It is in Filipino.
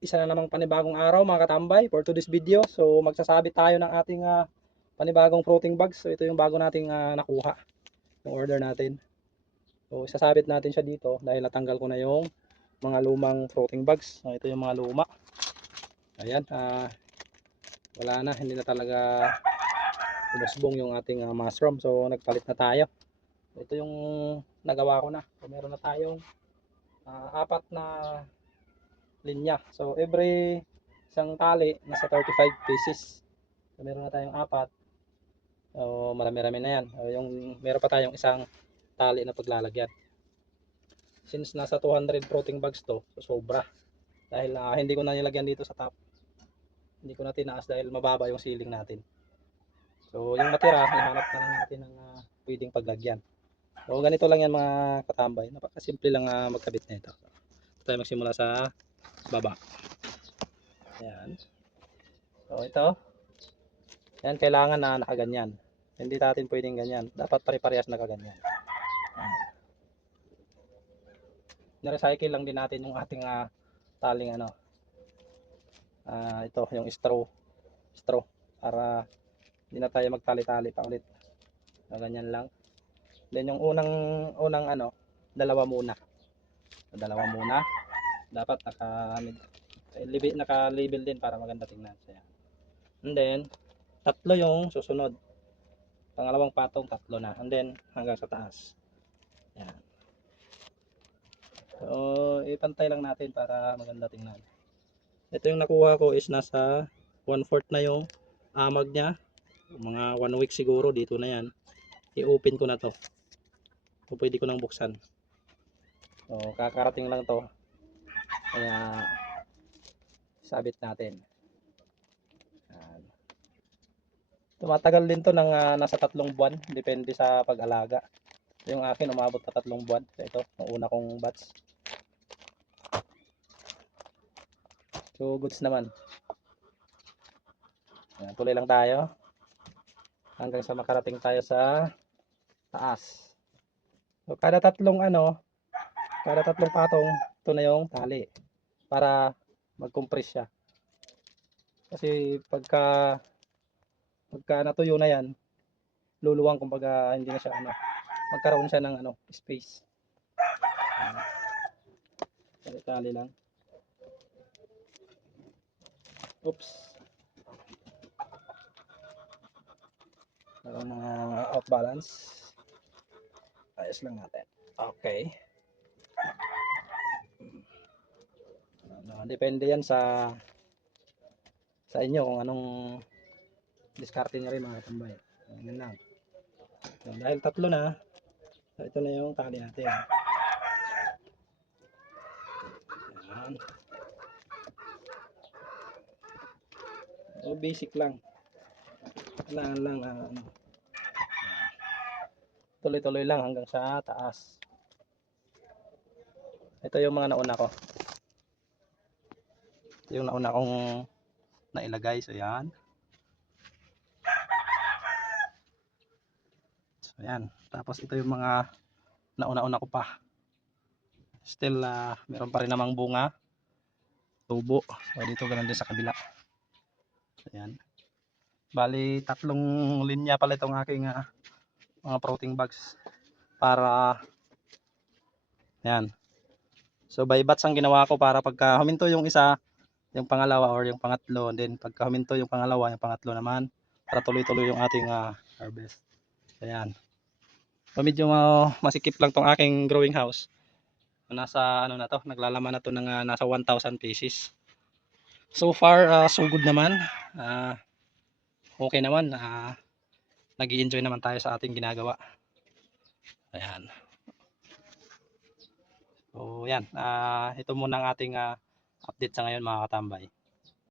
isa na namang panibagong araw mga katambay for today's video. So magsasabit tayo ng ating ah, panibagong floating bags. So ito yung bago nating ah, nakuha. Yung order natin. So isasabit natin siya dito dahil natanggal ko na yung mga lumang floating bags. So ito yung mga luma. Ayan. ah, wala na. Hindi na talaga umusbong yung ating ah, mushroom. So nagpalit na tayo. Ito yung nagawa ko na. So meron na tayong ah, apat na linya. So every isang tali nasa 35 pieces. So meron na tayong apat. So marami-rami na yan. So, yung meron pa tayong isang tali na paglalagyan. Since nasa 200 floating bags to, so sobra. Dahil ah, hindi ko na nilagyan dito sa top. Hindi ko na tinaas dahil mababa yung ceiling natin. So yung matira, ihanap na lang natin ng ah, pwedeng paglagyan. So ganito lang yan mga katambay. Napakasimple lang ah, magkabit nito. Ito tayo magsimula sa baba. Ayan. So ito. Yan kailangan na nakaganyan. Hindi natin pwedeng ganyan. Dapat pare-parehas nakaganyan. Ayan. Nirecycle lang din natin yung ating ah, taling ano. Ah, ito yung straw. Straw para hindi na tayo magtali-tali pa ulit. So, ganyan lang. Then yung unang unang ano, dalawa muna. Dalawa muna. Dapat naka naka-label din para maganda tingnan. So, yan. And then tatlo yung susunod. Pangalawang patong tatlo na. And then hanggang sa taas. Yan. So, ipantay lang natin para maganda tingnan. Ito yung nakuha ko is nasa 1/4 na yung amag niya. Mga 1 week siguro dito na yan. I-open ko na to. So, pwede ko nang buksan. So, kakarating lang to. Kaya, sabit natin. Yan. Tumatagal din to ng ah, nasa tatlong buwan. Depende sa pag-alaga. Yung akin, umabot na tatlong buwan. So, ito, ang una kong batch. So, goods naman. Yan, tuloy lang tayo. Hanggang sa makarating tayo sa taas. So, kada tatlong ano, kada tatlong patong, ito na yung tali. Para mag-compress siya. Kasi pagka pagka natuyo na yan, luluwang kumbaga hindi na siya ano, magkaroon siya ng ano, space. Ayan. Tali lang. Oops. Meron mga out balance. Ayos lang natin. Okay. Depende yan sa sa inyo kung anong diskarte niya rin mga tambay. Ganyan lang. So, dahil tatlo na, so ito na yung tali natin. Yan. So, basic lang. Kailangan lang ah, ano. Tuloy-tuloy lang hanggang sa taas. Ito yung mga nauna ko. Ito yung nauna kong nailagay. So, yan. So, yan. Tapos, ito yung mga nauna-una ko pa. Still, ah, meron pa rin namang bunga. Tubo. So, dito ganun din sa kabila. So, yan. Bali, tatlong linya pala itong aking ah, mga protein bags para yan. So by batch ang ginawa ko para pagka huminto yung isa, yung pangalawa or yung pangatlo, and then pagka huminto yung pangalawa, yung pangatlo naman para tuloy-tuloy yung ating ah, harvest. Ayan. So medyo ah, masikip lang tong aking growing house. Nasa ano na to, naglalaman na to ng ah, nasa 1,000 pieces. So far, ah, so good naman. Ah, okay naman. Ah, nag enjoy naman tayo sa ating ginagawa. Ayan. So, yan. Ah, ito muna ang ating ah, update sa ngayon mga katambay.